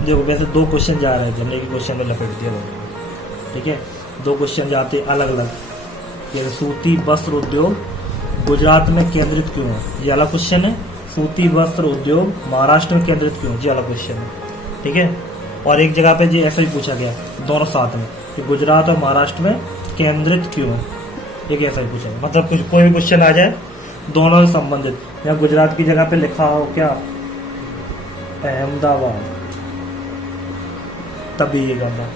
देखो वैसे दो क्वेश्चन जा रहे हैं, जनरल के क्वेश्चन में लपेट दिया लोगों ने, ठीक है। दो क्वेश्चन जाते अलग अलग। ये सूती वस्त्र उद्योग गुजरात में केंद्रित क्यों है, ये अलग क्वेश्चन है। सूती वस्त्र उद्योग महाराष्ट्र में केंद्रित क्यों, ये अलग क्वेश्चन है, ठीक है। और एक जगह पे जी ऐसा ही पूछा गया दोनों साथ में कि गुजरात और महाराष्ट्र में केंद्रित क्यों है, एक ऐसा ही पूछा गया। मतलब कुछ कोई भी क्वेश्चन आ जाए दोनों से संबंधित, या गुजरात की जगह पे लिखा हो क्या अहमदाबाद, तब भी ये करना,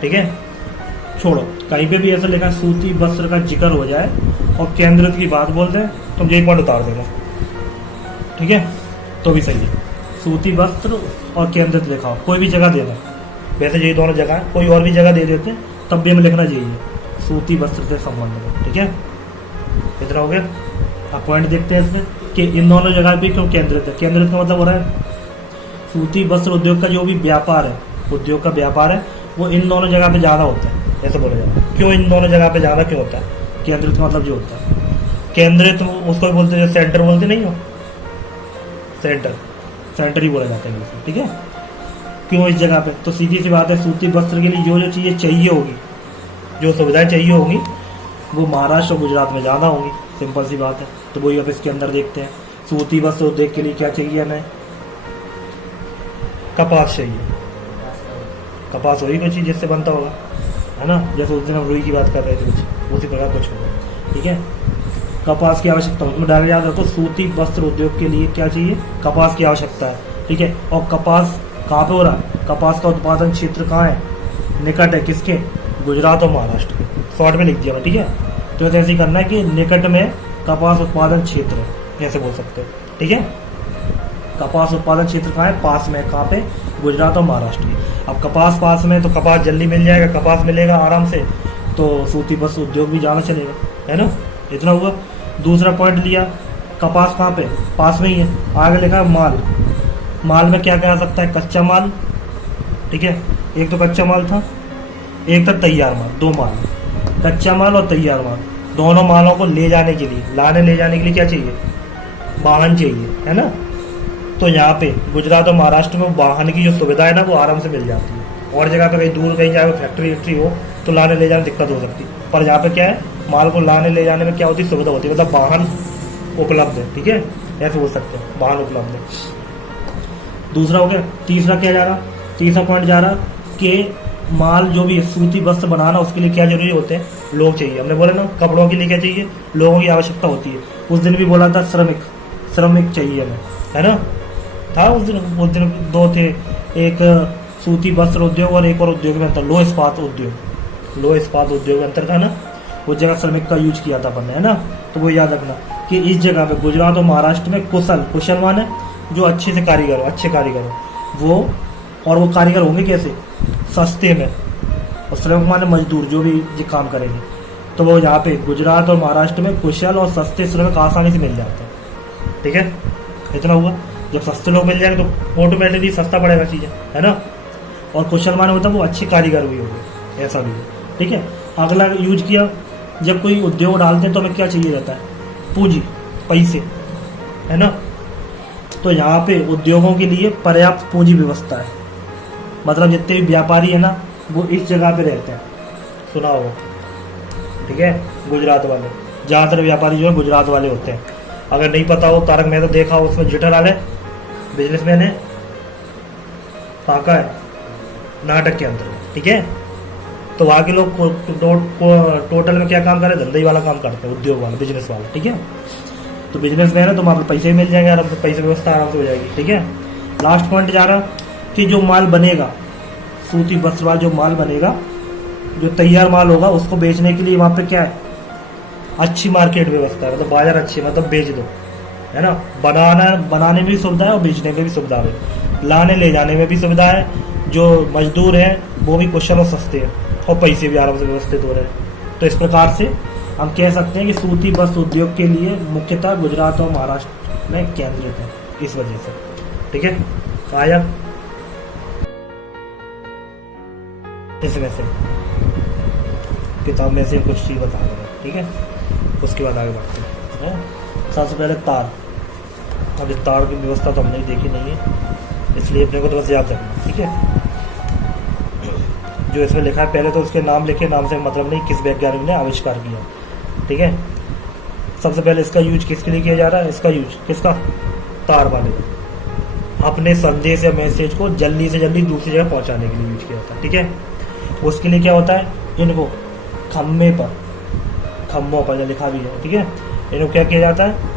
ठीक है। छोड़ो, कहीं पे भी ऐसा लिखा सूती वस्त्र का जिक्र हो जाए और केंद्रित की बात बोलते हैं तो ये पॉइंट उतार देना, ठीक है, तो भी सही है। सूती वस्त्र और केंद्रित लिखा हो, कोई भी जगह देना, वैसे यही दोनों जगह है, कोई और भी जगह दे देते तब भी हमें लिखना चाहिए सूती वस्त्र से संबंधित, ठीक है। इतना हो गया। अब पॉइंट देखते हैं इसमें कि इन दोनों जगह पे क्यों केंद्रित है। केंद्रित का मतलब हो रहा है सूती वस्त्र उद्योग का जो भी व्यापार है, उद्योग का व्यापार है, वो इन दोनों जगह पे ज़्यादा होता है, ऐसे बोला जाता है। क्यों इन दोनों जगह पे ज़्यादा क्यों होता है, केंद्रित का मतलब जो होता है, केंद्रित उसको भी बोलते हैं, सेंटर बोलते नहीं हो, सेंटर ही बोला जाता है, ठीक है। क्यों इस जगह पे, तो सीधी सी बात है, सूती वस्त्र के लिए जो जो चीज़ें चाहिए होगी, जो सुविधाएं चाहिए होंगी, वो महाराष्ट्र और गुजरात में ज़्यादा होंगी, सिंपल सी बात है। तो वही अब इसके अंदर देखते हैं। सूती वस्त्र उद्योग के लिए क्या चाहिए हमें, कपास चाहिए। कपास वही कोई चीज़ जिससे बनता होगा, है ना, जैसे उस दिन हम रुई की बात कर रहे थे, कुछ उसी प्रकार कुछ होगा, ठीक है। कपास की आवश्यकता हो, उसमें डायरेक्ट याद रखो, सूती वस्त्र उद्योग के लिए क्या चाहिए, कपास की आवश्यकता है, ठीक है। और कपास कहाँ पे हो रहा है, कपास का उत्पादन क्षेत्र कहाँ है, निकट है किसके, गुजरात और महाराष्ट्र के, शॉर्ट में लिख दिया मैं, ठीक है। तो ऐसे ही करना है कि निकट में कपास उत्पादन क्षेत्र है, ऐसे बोल सकते हैं, ठीक है। कपास उत्पादन क्षेत्र कहाँ है, पास में, कहाँ पे, गुजरात और महाराष्ट्र की। अब कपास पास में तो कपास जल्दी मिल जाएगा, कपास मिलेगा आराम से, तो सूती वस्त्र उद्योग भी ज़्यादा चलेगा, है ना। इतना हुआ। दूसरा पॉइंट लिया, कपास कहाँ पे, पास में ही है। आगे लिखा है माल, माल में क्या क्या आ सकता है, कच्चा माल, ठीक है, एक तो कच्चा माल था, एक था तैयार माल, दो माल, कच्चा माल और तैयार माल। दोनों मालों को ले जाने के लिए, लाने ले जाने के लिए क्या चाहिए, वाहन चाहिए, है ना। तो यहाँ पे गुजरात और महाराष्ट्र में वाहन की जो सुविधा है ना, वो आराम से मिल जाती है। और जगह पे कहीं दूर कहीं जाए, फैक्ट्री वैक्ट्री हो तो लाने ले जाने दिक्कत हो सकती है, पर यहाँ पे क्या है, माल को लाने ले जाने में क्या होती है, सुविधा होती है, मतलब वाहन उपलब्ध है, ठीक है, ऐसे बोल सकते हैं, वाहन उपलब्ध है। दूसरा हो गया। तीसरा क्या जा रहा, तीसरा पॉइंट जा रहा कि माल जो भी सूती वस्त्र बनाना, उसके लिए क्या जरूरी होते हैं, लोग चाहिए। हमने बोला ना, कपड़ों के लिए क्या चाहिए, लोगों की आवश्यकता होती है। उस दिन भी बोला था श्रमिक चाहिए हमें, है ना, था उस दिन दो थे, एक सूती वस्त्र उद्योग और एक और उद्योग में अंतर, लो इस्पात उद्योग में अंतर था ना, उस जगह श्रमिक का यूज किया था अपन ने, है ना। तो वो याद रखना कि इस जगह पे गुजरात और महाराष्ट्र में कुशल माने जो अच्छे से कारीगर हो, अच्छे कारीगर हो वो, और वो कारीगर होंगे कैसे, सस्ते में, और श्रमिक माने मजदूर जो भी ये काम करेंगे। तो वो यहाँ पे गुजरात और महाराष्ट्र में कुशल और सस्ते श्रमिक आसानी से मिल जाते हैं, ठीक है। इतना हुआ। जब सस्ते लोग मिल जाएंगे तो ऑटोमेटिकली सस्ता पड़ेगा चीज़ें, है ना। और कुशल माने होता है वो अच्छे कारीगर भी होंगे, ऐसा भी है, ठीक है। अगला यूज किया, जब कोई उद्योग डालते हैं तो हमें क्या चाहिए रहता है, पूंजी, पैसे, है ना। तो यहाँ पे उद्योगों के लिए पर्याप्त पूंजी व्यवस्था है, मतलब जितने भी व्यापारी है ना, वो इस जगह पे रहते हैं, सुना होगा, ठीक है। गुजरात वाले, ज़्यादातर व्यापारी जो है गुजरात वाले होते हैं। अगर नहीं पता हो, तारक मेहता देखा हो, उसमें जेठालाल है, बिजनेसमैन है, कहाँ का है, नाटक के अंदर, ठीक है। तो वहाँ के लोग टोटल में क्या काम कर रहे हैं, धंधे वाला काम करते हैं, उद्योग वाला, बिजनेस वाला, ठीक है। तो बिजनेसमैन है तो वहाँ पर पैसे मिल जाएंगे आराम से, पैसे व्यवस्था आराम से हो जाएगी, ठीक है। लास्ट पॉइंट जा रहा कि जो माल बनेगा, सूती वस्त्र वाला जो माल बनेगा, जो तैयार माल होगा, उसको बेचने के लिए वहाँ पे क्या है, अच्छी मार्केट व्यवस्था है, मतलब बाजार अच्छी, मतलब बेच दो, है ना। बनाने में भी सुविधा है और बेचने में भी सुविधा है, लाने ले जाने में भी सुविधा है, जो मजदूर हैं वो भी कुशल और सस्ते हैं, और पैसे भी आराम से व्यवस्थित हो रहे हैं। तो इस प्रकार से हम कह सकते हैं कि सूती वस्त्र उद्योग के लिए मुख्यतः गुजरात और महाराष्ट्र में केंद्रित है, इस वजह से, ठीक है। आया इसमें से किताब में से कुछ चीज़ बता रहा है, ठीक है। उसके बाद आगे बढ़ते हैं। सबसे पहले तार, अब इस तार की व्यवस्था तो हमने देखी नहीं है, इसलिए अपने को तो बस याद रखना, ठीक है। जो इसमें लिखा है पहले तो उसके नाम लिखे, नाम से मतलब नहीं किस वैज्ञानिक ने आविष्कार किया, ठीक है। सबसे पहले इसका यूज किसके लिए किया जा रहा है, इसका यूज किसका, तार वाले का, अपने संदेश या मैसेज को जल्दी से जल्दी दूसरी जगह पहुंचाने के लिए यूज किया जाता है, ठीक है। उसके लिए क्या होता है, इनको खम्भों पर लिखा भी है, ठीक है। इनको क्या किया जाता है,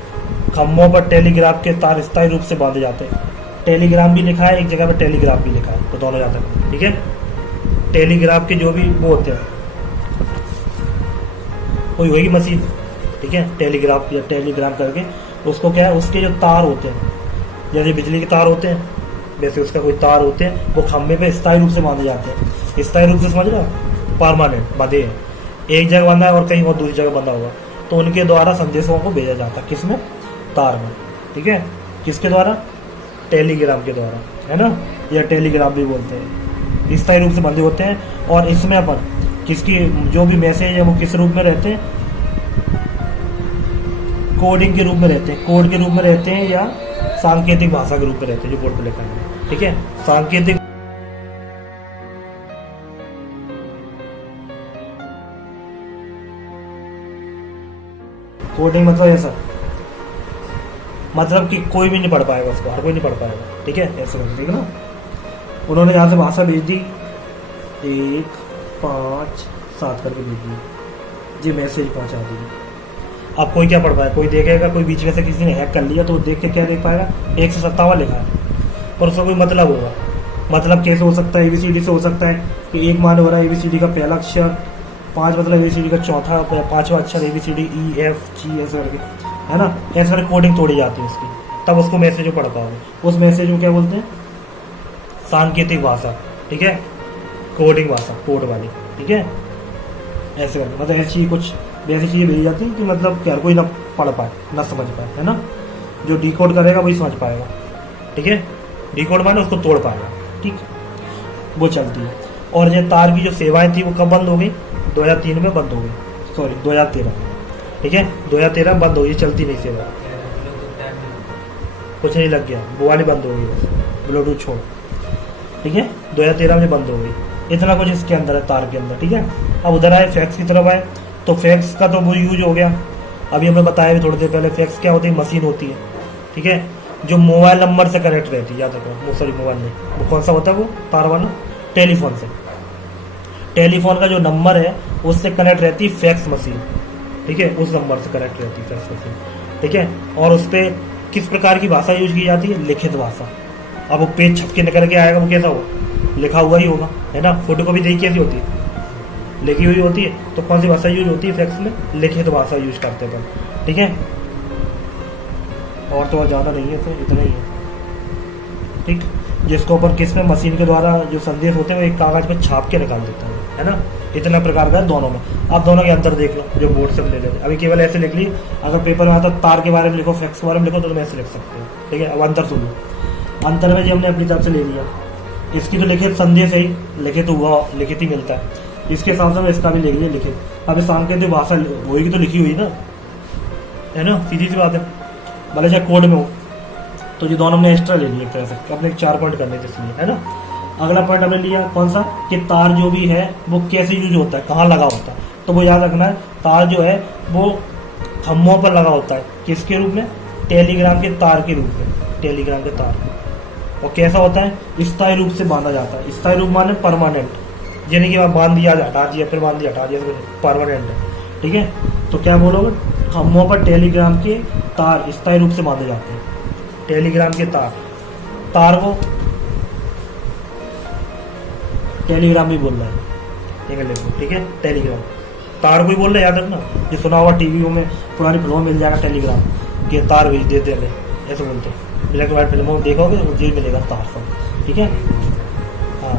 खम्भों पर टेलीग्राफ के तार स्थायी रूप से बांधे जाते हैं। टेलीग्राम भी लिखा है एक जगह पर, टेलीग्राफ भी लिखा है, तो दोनों जाता है, ठीक है। टेलीग्राफ के जो भी वो होते हैं, कोई होगी मशीन, ठीक है, टेलीग्राफ या टेलीग्राम करके, उसको क्या है, उसके जो तार होते हैं, जैसे बिजली के तार होते हैं वैसे उसका कोई तार होते हैं, वो खम्भे पे स्थायी रूप से बांधे जाते हैं। स्थायी रूप से समझ रहे हो, परमानेंट बांधे हैं, एक जगह बंधा है और कहीं और दूसरी जगह बंधा हुआ, तो उनके द्वारा संदेशों को भेजा जाता है, किसमें, तार में, ठीक है। किसके द्वारा, टेलीग्राम के द्वारा, है ना, या टेलीग्राफ भी बोलते हैं। स्थायी रूप से बंधे होते हैं और इसमें अपन किसकी जो भी मैसेज है वो किस रूप में रहते हैं, कोडिंग के रूप में रहते हैं, कोड के रूप में रहते हैं, या सांकेतिक भाषा के रूप में रहते हैं, जो बोर्ड पे लिखा है, ठीक है। सांकेतिक कोडिंग मतलब ऐसा, मतलब कि कोई भी नहीं पढ़ पाएगा उसको, हर कोई नहीं पढ़ पाएगा, ठीक है, ऐसा ठीक है ना। उन्होंने यहाँ से भाषा भेज दी, 1 5 7 करके भेज दी, जी मैसेज पहुँचा दी। अब कोई क्या पढ़ पाएगा, कोई देखेगा, कोई बीच में से किसी ने हैक कर लिया तो देख के क्या देख पाएगा, 157 लिखा है, पर उसका कोई मतलब होगा। मतलब कैसे हो सकता है, ABCD से हो सकता है कि एक मान हो रहा है ABCD का पहला अक्षर, 5 मतलब ABCD का चौथा 5वां अक्षर ABCD EFG ऐसे करके, है ना, ऐसे करके कोडिंग तोड़ी जाती है उसकी, तब उसको मैसेज पढ़ पाओगे। उस मैसेज को क्या बोलते हैं, सांकेतिक भाषा, ठीक है, कोडिंग भाषा, कोड वाली, ठीक है। ऐसे करके मतलब ऐसी कुछ वैसी चीज़ें भेजी जाती है कि मतलब हर कोई ना पढ़ पाए, ना समझ पाए, है ना। जो डिकोड करेगा वही समझ पाएगा, ठीक है। डिकोड माने उसको तोड़ पाएगा, ठीक, वो चलती है। और ये तार की जो सेवाएं थी वो कब बंद हो गई, 2003 में बंद हो गई, सॉरी 2013, ठीक है, 2013 में बंद हो गई, चलती नहीं सेवा, कुछ नहीं लग गया, वो वाली बंद हो गई बस, ब्लूटूथ छोड़, ठीक है, 2013 में बंद हो गई। इतना कुछ इसके अंदर है, तार के अंदर, ठीक है। अब उधर आए फैक्स की तरफ आए, तो फैक्स का तो वो यूज हो गया, अभी हमने बताया भी थोड़ी देर पहले। फैक्स क्या होती है, मशीन होती है, ठीक है, जो मोबाइल नंबर से कनेक्ट रहती है, याद रखो, सॉरी मोबाइल नहीं, वो कौन सा होता है, वो तार वाला, टेलीफोन से, टेलीफोन का जो नंबर है उससे कनेक्ट रहती है फैक्स मशीन, ठीक है, उस नंबर से कनेक्ट रहती है फैक्स मशीन, ठीक है। और उस पर किस प्रकार की भाषा यूज की जाती है, लिखित भाषा। अब वो पेज छपके निकल के आएगा, वो कैसा होगा, लिखा हुआ ही होगा, है ना। फोटो कॉपी देखी कैसी होती है, लिखी हुई होती है, तो कौन सी भाषा यूज होती है फैक्स में, लिखित भाषा यूज करते हैं, ठीक है। और तो ज़्यादा नहीं है, तो इतना ही है, ठीक। जिसको ऊपर किस में, मशीन के द्वारा जो संदेश होते हैं वो एक कागज पे छाप के निकाल देता है ना। इतना प्रकार का है दोनों में। आप दोनों के अंतर देख लो, जो बोर्ड से ले लेते हैं। अभी केवल ऐसे लिख ली, अगर पेपर में आता तार के बारे में लिखो, फैक्स के बारे में लिखो, तो तुम ऐसे लिख सकते हो, ठीक है। अब अंतर सुन लो, अंतर में जो हमने अपनी तरफ से ले लिया, इसकी तो लिखित संदेश है, लिखित हुआ, लिखित ही मिलता है, इसके साथ साथ इसका भी लिख लिया लिखित। अब सांकेतिक भाषा होगी तो लिखी हुई ना, है ना, सीधी सी बात है, भले चाहे कोड में हो। तो ये दोनों हमने एक्स्ट्रा ले लिए एक तरह से, अपने 4 पॉइंट करने थे इसलिए, है ना। अगला पॉइंट हमने लिया कौन सा, कि तार जो भी है वो कैसे यूज होता है, कहाँ लगा होता है। तो वो याद रखना है, तार जो है वो खम्भों पर लगा होता है, किसके रूप में, टेलीग्राम के तार के रूप में, टेलीग्राम के तार। और कैसा होता है, स्थायी रूप से बांधा जाता है। स्थायी रूप माने परमानेंट, यानी कि आप बांध दिया, हटा दिया, फिर बांध दिया, हटा दिया, परमानेंट है, ठीक है। तो क्या बोलोगे, खम्भों पर टेलीग्राम के तार स्थायी रूप से बांधे जाते हैं। टेलीग्राम के तार को टेलीग्राम भी बोल रहा है, ठीक है, टेलीग्राम तार को ही बोल रहे, याद रखना। ये सुना हुआ टीवी में, पुरानी फिल्मों में मिल जाएगा टेलीग्राम, कि तार भेज देते हैं, ऐसे बोलते हैं। ब्लैक एंड व्हाइट फिल्मों में देखोगे तो जी मिलेगा तार पर, ठीक है। हाँ,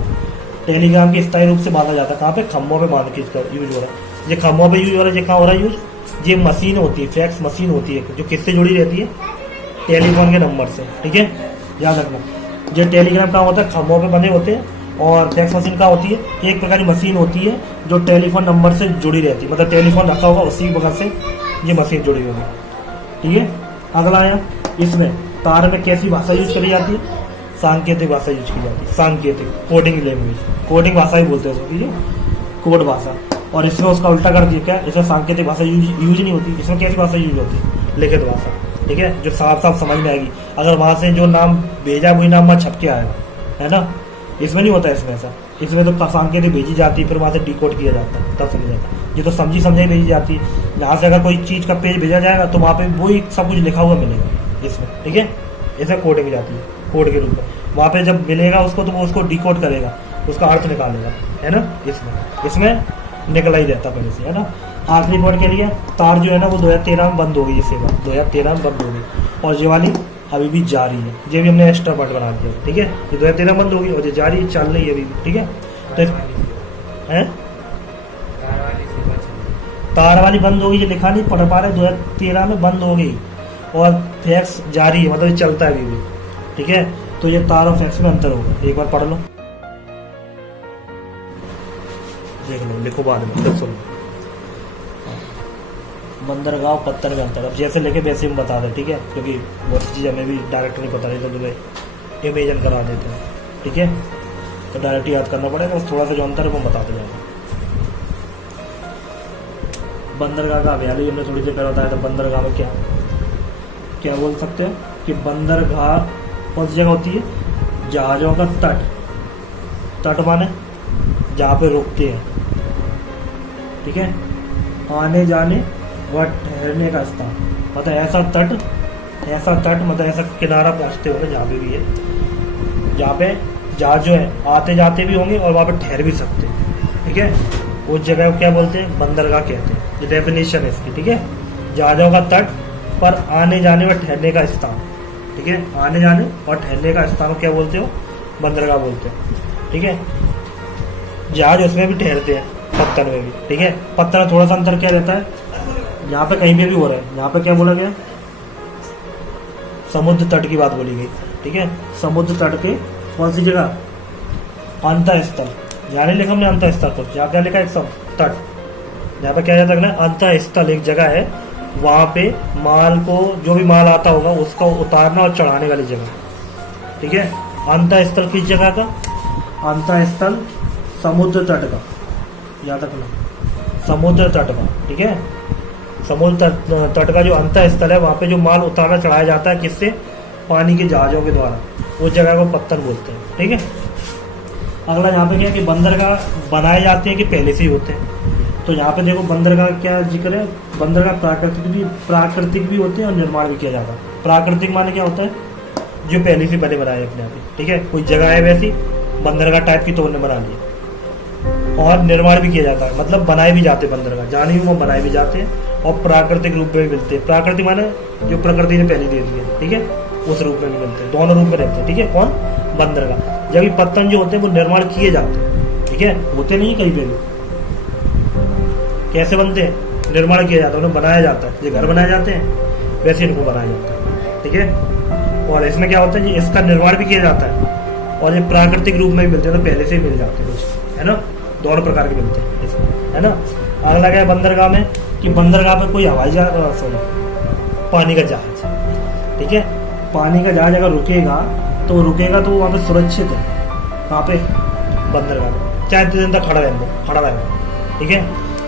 टेलीग्राम के स्थायी रूप से बांधा जाता है, कहाँ पे, खम्भों पे बांध के इसका यूज हो रहा है। ये खम्भों पे यूज हो रहा है, ये कहाँ हो रहा है यूज, ये मशीन होती है, फैक्स मशीन होती है, जो किससे जुड़ी रहती है, टेलीफोन के नंबर से, ठीक है, याद रखना। जो टेलीग्राम कहाँ होता है, खम्भों पे बने होते हैं, और फैक्स मशीन कहाँ होती है, एक प्रकार की मशीन होती है जो टेलीफोन नंबर से जुड़ी रहती है, मतलब टेलीफोन रखा होगा उसी बगल से ये मशीन जुड़ी होगी, ठीक है। अगला आया, इसमें तार में कैसी भाषा यूज करी जाती है, सांकेतिक भाषा यूज की जाती है, सांकेतिक, कोडिंग लैंग्वेज, कोडिंग भाषा ही बोलते हैं उसको, ठीक है, कोड भाषा। और इसमें उसका उल्टा कर दिया, क्या इसमें सांकेतिक भाषा यूज नहीं होती, इसमें कैसी भाषा यूज होती है, लिखित भाषा, ठीक है, जो साफ साफ समझ में आएगी। अगर वहां से जो नाम भेजा वही नाम वहां छप के आएगा, है ना। इसमें नहीं होता है, इसमें ऐसा, इसमें तो सांकेतिक भेजी जाती है, फिर वहां से डिकोड किया जाता है, तब समझ जाता है। ये तो समझी समझाई भेजी जाती है। जहाँ से अगर कोई चीज का पेज भेजा जाएगा तो वहाँ पे वही सब कुछ लिखा हुआ मिलेगा इसमें, ठीक है। इसमें कोडिंग जाती है, कोड के रूप में। वहाँ पे जब मिलेगा उसको तो वो उसको डिकोड करेगा, उसका अर्थ निकालेगा, है ना। इसमें निकला ही रहता पहले से, है ना। आखिरी वर्ड के लिए तार जो है ना वो 2013 में बंद हो गई, ये सेवा 2013 में बंद हो गई, और ये वाली अभी भी जारी है। ये भी हमने एक्स्ट्रा वर्ड बना दिया, ठीक है। ये 2013 बंद हो गई और ये जारी चल रही है अभी भी, ठीक है। तो है तार वाली बंद हो गई, ये लिखा नहीं पढ़ पा रहे, 2013 में बंद हो गई, और फैक्स जारी है, मतलब ये चलता है अभी भी, ठीक है। तो ये तार और फैक्स में अंतर होगा, एक बार पढ़ लो, देख लो, लिखो बाद में, फिर सुनो। बंदरगाह पत्थर में अंतर, अब जैसे लेके वैसे हम बता दें, ठीक है, क्योंकि बहुत चीज़ हमें भी डायरेक्ट नहीं पता, नहीं तो तुम्हें इमेजन करा देते हैं, ठीक है। तो डायरेक्ट याद करना पड़ेगा, बस थोड़ा सा जो अंतर है वो बताते जाएंगे। बंदरगाह का वैल्यू हमने थोड़ी देर पहले बताया था। बंदरगाह में क्या बोल सकते हैं कि बंदरगाह कौन सी जगह होती है, जहाज़ों का तट माने जहाँ पे रुकते हैं, ठीक है, आने जाने व ठहरने का स्थान, मतलब ऐसा तट मतलब ऐसा किनारा पहुँचते हो जहाँ पे भी है, जहाँ पे जहाज जो है आते जाते भी होंगे और वहाँ पे ठहर भी सकते हैं, ठीक है। उस जगह को क्या बोलते हैं, बंदरगाह कहते हैं। ये डेफिनेशन है इसकी, ठीक है। जहाज़ों का तट पर आने जाने व ठहरने का स्थान, ठीक है, आने जाने और ठहरने का स्थान को क्या बोलते हो, बंदरगाह बोलते हैं, ठीक है। जहाज उसमें भी ठहरते हैं, पत्थर में भी, ठीक है। पत्थर में थोड़ा सा अंतर क्या रहता है, यहाँ पे कहीं पे भी हो रहा है, यहाँ पे क्या बोला गया, समुद्र तट की बात बोली गई, ठीक है। समुद्र तट के कौन सी जगह, अंतः स्थल, यहाँ नहीं लिखा हमने अंतः स्थल को, यहाँ क्या लिखा है, तट, यहाँ पे क्या जाता है, अंतः स्थल एक जगह है, वहां पे माल को, जो भी माल आता होगा उसका उतारना और चढ़ाने वाली जगह, ठीक है। अंतः स्थल किस जगह का, अंतः स्थल समुद्र तट का, याद रखना, समुद्र तट का, ठीक है। समुद्र तट का जो अंतः स्थल है, वहां पे जो माल उतारना चढ़ाया जाता है, किससे, पानी के जहाजों के द्वारा, उस जगह को पत्थर बोलते हैं, ठीक है। अगला यहाँ पे क्या है कि बंदरगाह बनाए जाते हैं कि पहले से ही होते हैं। तो यहाँ पे देखो बंदरगाह क्या जिक्र है, बंदरगाह प्राकृतिक भी होते हैं और निर्माण भी किया जाता है। प्राकृतिक माने क्या होता है, जो पहले से बने बनाए अपने आप, ठीक है। कोई जगह है वैसी बंदरगाह टाइप की तो उन्होंने बना लिया, और निर्माण भी किया जाता है, मतलब बनाए भी जाते हैं बंदरगाह, जाने वो बनाए भी जाते हैं, और प्राकृतिक रूप में भी मिलते हैं। प्राकृतिक माने जो प्रकृति ने पहले दे दी है, ठीक है, उस रूप में भी मिलते हैं, दोनों रूप में रहते हैं, ठीक है। कौन, बंदरगाह। जबकि पत्तन जो होते हैं वो निर्माण किए जाते हैं, ठीक है, होते नहीं कहीं पे भी। कैसे बनते हैं, निर्माण किया जाता है, उन्हें बनाया जाता है, ये घर बनाए जाते हैं वैसे इनको बनाया जाता है, ठीक है। और इसमें क्या होता है जी, इसका निर्माण भी किया जाता है, और ये प्राकृतिक रूप में भी मिलते हैं, तो पहले से ही मिल जाते हैं कुछ, है ना, दोनों प्रकार के मिलते हैं इसमें, है ना। अगला क्या है बंदरगाह में कि बंदरगाह पे कोई हवाई जहाज, सॉरी पानी का जहाज, ठीक है, पानी का जहाज अगर रुकेगा तो तो वहाँ पे सुरक्षित है, वहाँ पे बंदरगाह में, चाहे 3 दिन तक खड़ा रहेगा, ठीक है।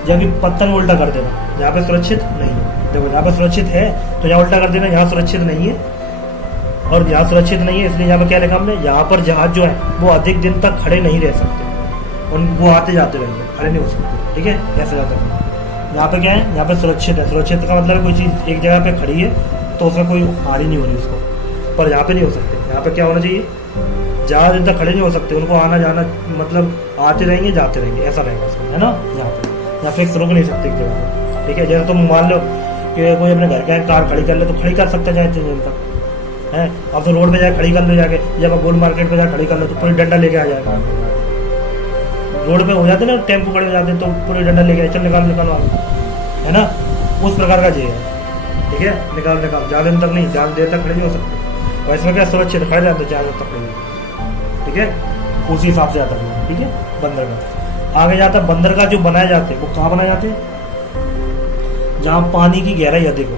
जबकि पत्थर में उल्टा कर देना, जहाँ पे सुरक्षित नहीं है, देखो जहाँ पे सुरक्षित है तो यहाँ उल्टा कर देना, यहाँ सुरक्षित नहीं है, और यहाँ सुरक्षित नहीं है, इसलिए यहाँ पे क्या लिखा हमने, यहाँ पर जहाज जो है वो अधिक दिन तक खड़े नहीं रह सकते, और वो आते जाते रहेंगे, खड़े नहीं हो सकते, ठीक है, ऐसा जाता है। यहाँ पे क्या है, यहाँ पे सुरक्षित है, सुरक्षित का मतलब कोई चीज़ एक जगह पे खड़ी है तो उसमें कोई हानि नहीं हो रही उसको, पर यहाँ पे नहीं हो सकते। यहाँ पे क्या होना चाहिए, ज़्यादा दिन तक खड़े नहीं हो सकते, उनको आना जाना मतलब आते रहेंगे जाते रहेंगे, ऐसा रहेगा उसमें, है ना। यहाँ फिक्स रुक नहीं सकते एक जगह पे, ठीक है। जैसे तुम मान लो कि कोई अपने घर का कार खड़ी कर ले तो खड़ी कर सकते हैं, चाहे 3 दिन तक, है। अब तो रोड पे जाके खड़ी कर लो, जाके जब गोल मार्केट पे जाके खड़ी कर लो तो पूरी डंडा लेके आ जाएगा, रोड पे हो जाते ना टेम्पो खड़े हो जाते तो पूरी डंडा लेके चल निकालो, है ना, उस प्रकार का ये है, ठीक है। निकाल ज़्यादा दिन तक नहीं, ज़्यादा देर तक खड़े नहीं हो सकते, और इसमें क्या सुरक्षित खड़े जाते ज़्यादा तक खड़े, ठीक है, उसी हिसाब से जाता है, ठीक है। बंदरगाह आगे जाता है, बंदरगाह जो बनाए जाते हैं वो कहाँ बनाए जाते हैं, जहाँ पानी की गहराई अधिक हो,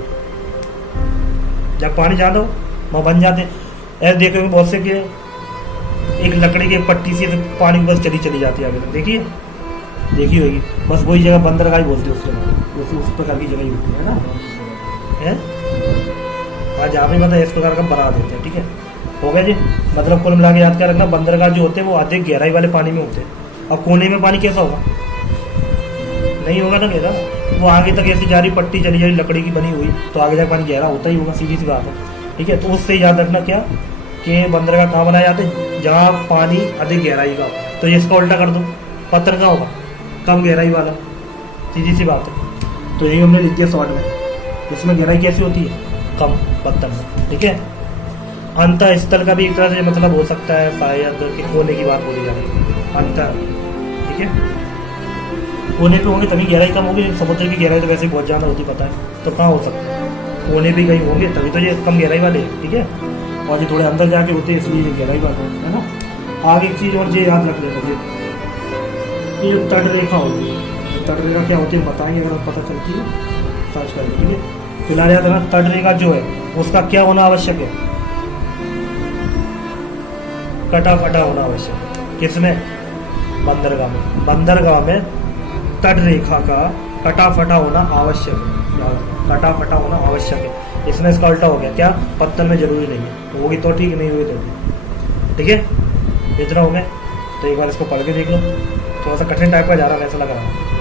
जब पानी ज़्यादा हो वहाँ बन जाते हैं। ऐसे देखे बहुत से कि लकड़ी की एक पट्टी से पानी की बस चली चली जाती है आगे तक, देखिए देखी होगी। बस वही जगह बंदरगाह ही बोलते हैं उसके, उस प्रकार की जगह ही होती है ना, है आज यहाँ पे मतलब इस प्रकार का बना देते हैं। ठीक है, हो गया जी। मतलब कुल मिला के याद कर रखना, बंदरगाह जो होते हैं वो अधिक गहराई वाले पानी में होते हैं। अब कोने में पानी कैसा होगा, नहीं होगा ना गहरा, वो आगे तक ऐसी जा रही पट्टी चली जा रही लकड़ी की बनी हुई, तो आगे जाकर पानी गहरा होता ही होगा, सीधी सी बात है। ठीक है, तो उससे याद रखना क्या कि बंदरगाह कहाँ बनाया जाता है, जहाँ पानी अधिक गहराई का। तो ये इसका उल्टा कर दो, पत्थर का होगा कम गहराई वाला, सीधी सी बात है। तो यही हमने लिख दिया शॉर्ट में। उसमें गहराई कैसी होती है, कम, पत्थर में। ठीक है, अंत स्थल का भी एक तरह से मतलब हो सकता है शायद कि कोने की बात बोली जा रही है, अंत। ठीक है, कोने पे होंगे तभी गहराई कम होगी, समुद्र की गहराई तो वैसे बहुत ज़्यादा होती पता है, तो कहाँ हो सकता है, कोने भी कहीं होंगे तभी तो ये कम गहराई वाले हैं। ठीक है, और ये थोड़े अंदर जाके होते हैं इसलिए गहराई वाले है ना। आगे एक चीज़ और ये याद रख लेना, ये जो तट रेखा होती है, तट रेखा क्या होती है बताएंगे अगर पता चलती है, सर्च करेंगे। ठीक है, फिलहाल याद रखना तट रेखा जो है उसका क्या होना आवश्यक है, कटा फटा होना आवश्यक है। किसमें, बंदरगाह में। बंदरगाह में तट रेखा का कटा फटा होना आवश्यक है, कटा फटा होना आवश्यक है। इसमें इसका उल्टा हो गया, क्या पत्थर में जरूरी नहीं है, होगी तो ठीक, नहीं हुई तो ठीक। ठीक है, इतना हो गया। तो एक बार इसको पढ़ के देख लो, थोड़ा सा कठिन टाइप का जा रहा है, ऐसा लग रहा है।